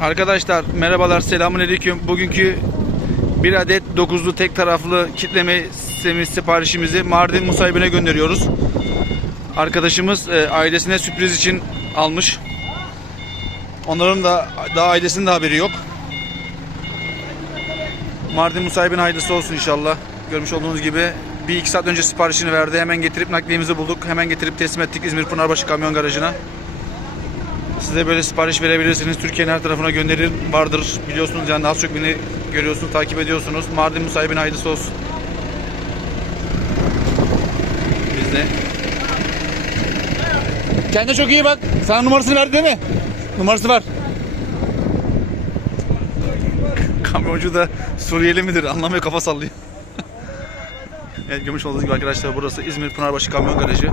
Arkadaşlar merhabalar selamünaleyküm. Bugünkü bir adet 9'lu tek taraflı kitleme sistemi siparişimizi Mardin Musayibine gönderiyoruz. Arkadaşımız e, ailesine sürpriz için almış. Onların da daha ailesinin de haberi yok. Mardin Musayibine hayırlısı olsun inşallah. Görmüş olduğunuz gibi bir iki saat önce siparişini verdi. Hemen getirip nakliyemizi bulduk. Hemen getirip teslim ettik İzmir Pınarbaşı Kamyon Garajı'na. Size böyle sipariş verebilirsiniz. Türkiye'nin her tarafına gönderir vardır. Biliyorsunuz yani az çok beni görüyorsunuz, takip ediyorsunuz. Mardin musahibine hayırlısı olsun. Biz de. Kendine çok iyi bak. Sana numarasını verdi değil mi? Numarası var. Kamyoncu da Suriyeli midir? Anlamıyor kafa sallıyor. evet görmüş olduğunuz gibi arkadaşlar burası İzmir Pınarbaşı Kamyon Garajı.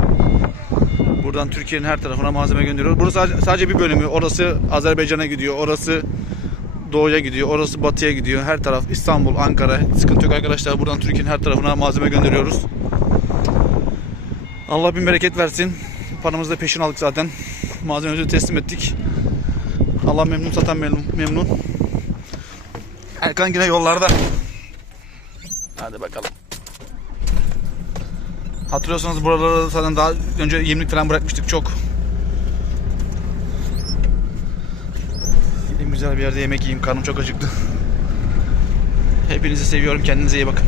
Buradan Türkiye'nin her tarafına malzeme gönderiyoruz. Burası sadece- bir bölümü. Orası Azerbaycan'a gidiyor. Orası doğuya gidiyor. Orası batıya gidiyor. Her taraf İstanbul, Ankara. Sıkıntı yok arkadaşlar. Buradan Türkiye'nin her tarafına malzeme gönderiyoruz. Allah bin bereket versin. Paramızı da peşin aldık zaten. Malzememizi teslim ettik. Allah memnun satan memnun. memnun. Erkan yine yollarda. Hadi bakalım. Hatırlıyorsanız buralara zaten daha önce yemlik falan bırakmıştık çok. Gideyim güzel bir yerde yemek yiyeyim. Karnım çok acıktı. Hepinizi seviyorum. Kendinize iyi bakın.